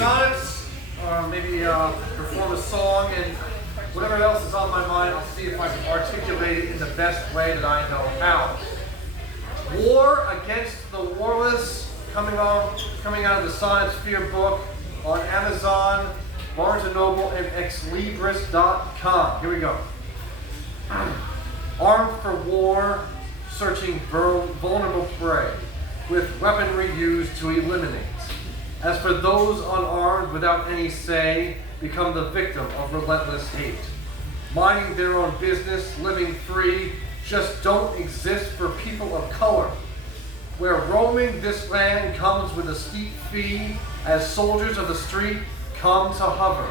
sonnets, or maybe perform a song, and whatever else is on my mind, I'll see if I can articulate it in the best way that I know how. War Against the Warless, coming out of the Sonnet Sphere book on Amazon, Barnes & Noble, and Exlibris.com. Here we go. Armed for war, searching vulnerable prey, with weaponry used to eliminate. As for those unarmed, without any say, become the victim of relentless hate. Minding their own business, living free, just don't exist for people of color. Where roaming this land comes with a steep fee, as soldiers of the street come to hover.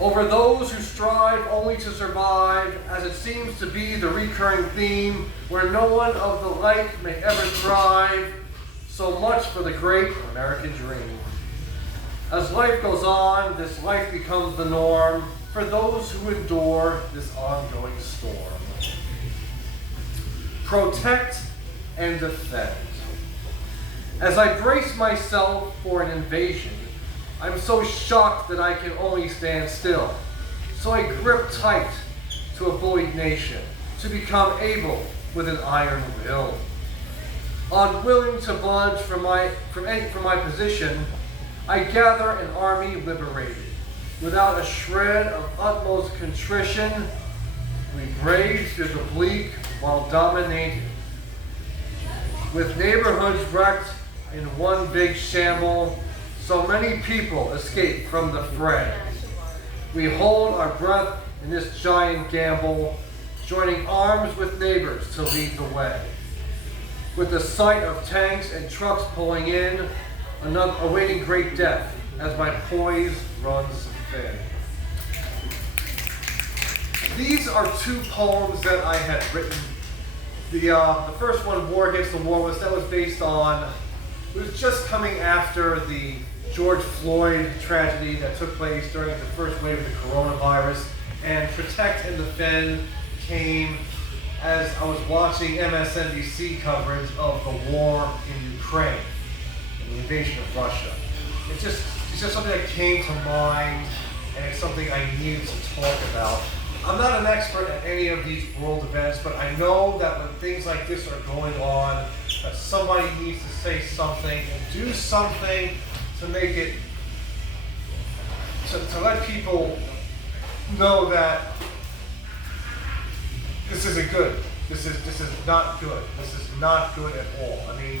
Over those who strive only to survive, as it seems to be the recurring theme, where no one of the like may ever thrive. So much for the great American dream. As life goes on, this life becomes the norm for those who endure this ongoing storm. Protect and defend. As I brace myself for an invasion, I'm so shocked that I can only stand still. So I grip tight to a bullied nation, to become able with an iron will. Unwilling to budge from my position, I gather an army liberated. Without a shred of utmost contrition, we brave through the bleak while dominated. With neighborhoods wrecked in one big shamble, so many people escape from the fray. We hold our breath in this giant gamble, joining arms with neighbors to lead the way. With the sight of tanks and trucks pulling in, awaiting great death as my poise runs thin. These are two poems that I had written. The first one, War Against the Warless, that was based on, it was just coming after the George Floyd tragedy that took place during the first wave of the coronavirus. And Protect and Defend came as I was watching MSNBC coverage of the war in Ukraine and the invasion of Russia. It's just something that came to mind, and it's something I needed to talk about. I'm not an expert at any of these world events, but I know that when things like this are going on, that somebody needs to say something and do something to make it, to let people know that this isn't good. This is not good. This is not good at all. I mean,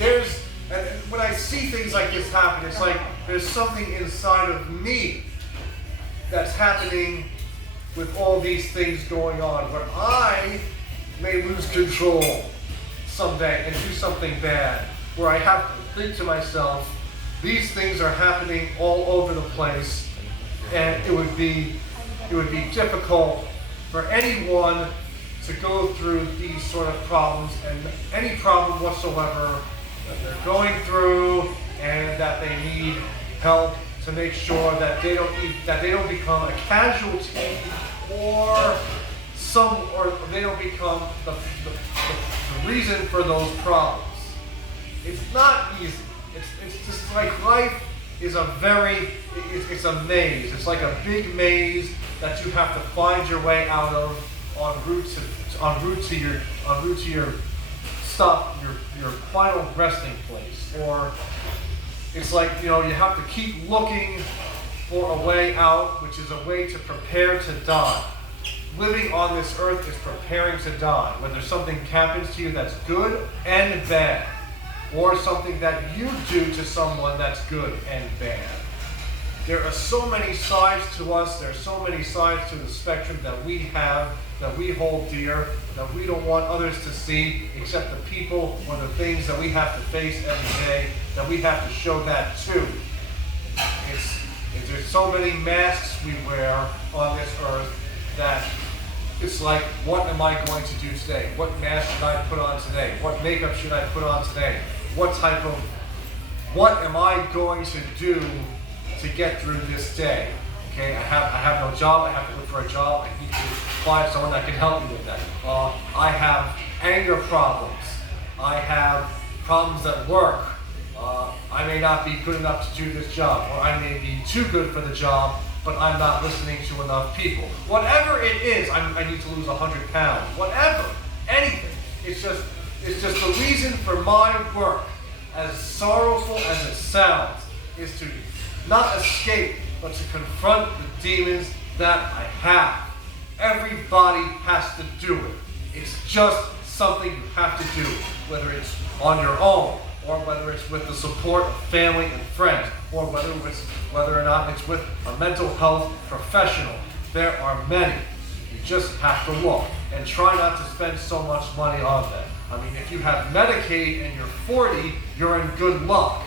and when I see things like this happen, it's like there's something inside of me that's happening with all these things going on, where I may lose control someday and do something bad, where I have to think to myself, these things are happening all over the place, and it would be difficult for anyone to go through these sort of problems, and any problem whatsoever that they're going through, and that they need help to make sure that they don't become a casualty, or they don't become the reason for those problems. It's not easy. It's just like life is it's a maze. It's like a big maze that you have to find your way out of en route to your stop, your final resting place. Or it's like, you have to keep looking for a way out, which is a way to prepare to die. Living on this earth is preparing to die. Whether something happens to you that's good and bad, or something that you do to someone that's good and bad. There are so many sides to us, there are so many sides to the spectrum that we have, that we hold dear, that we don't want others to see, except the people or the things that we have to face every day, that we have to show that too. There's so many masks we wear on this earth that it's like, what am I going to do today? What mask should I put on today? What makeup should I put on today? What am I going to do to get through this day? Okay, I have no job, I have to look for a job, I need to find someone that can help me with that. I have anger problems, I have problems at work, I I may not be good enough to do this job, or I may be too good for the job, but I'm not listening to enough people. Whatever it is, I need to lose 100 pounds. Whatever, anything. It's just the reason for my work, as sorrowful as it sounds, is to not escape, but to confront the demons that I have. Everybody has to do it. It's just something you have to do, whether it's on your own, or whether it's with the support of family and friends, or whether or not it's with a mental health professional. There are many. You just have to look and try not to spend so much money on them. I mean, if you have Medicaid and you're 40, you're in good luck.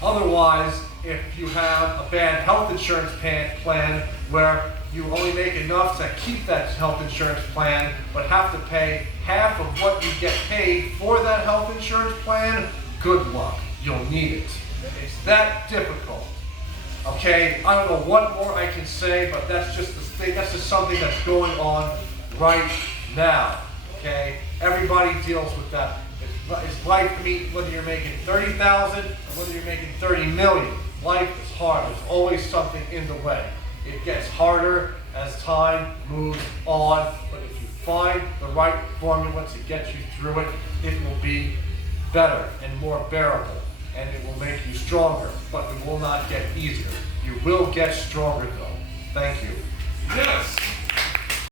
Otherwise, if you have a bad health insurance plan where you only make enough to keep that health insurance plan, but have to pay half of what you get paid for that health insurance plan, good luck. You'll need it. It's that difficult. Okay, I don't know what more I can say, but that's just something that's going on right now. Okay, everybody deals with that. It's life. Whether you're making 30,000 or whether you're making 30 million, life is hard. There's always something in the way. It gets harder as time moves on, but if you find the right formula to get you through it, it will be better and more bearable, and it will make you stronger, but it will not get easier. You will get stronger though. Thank you. Yes.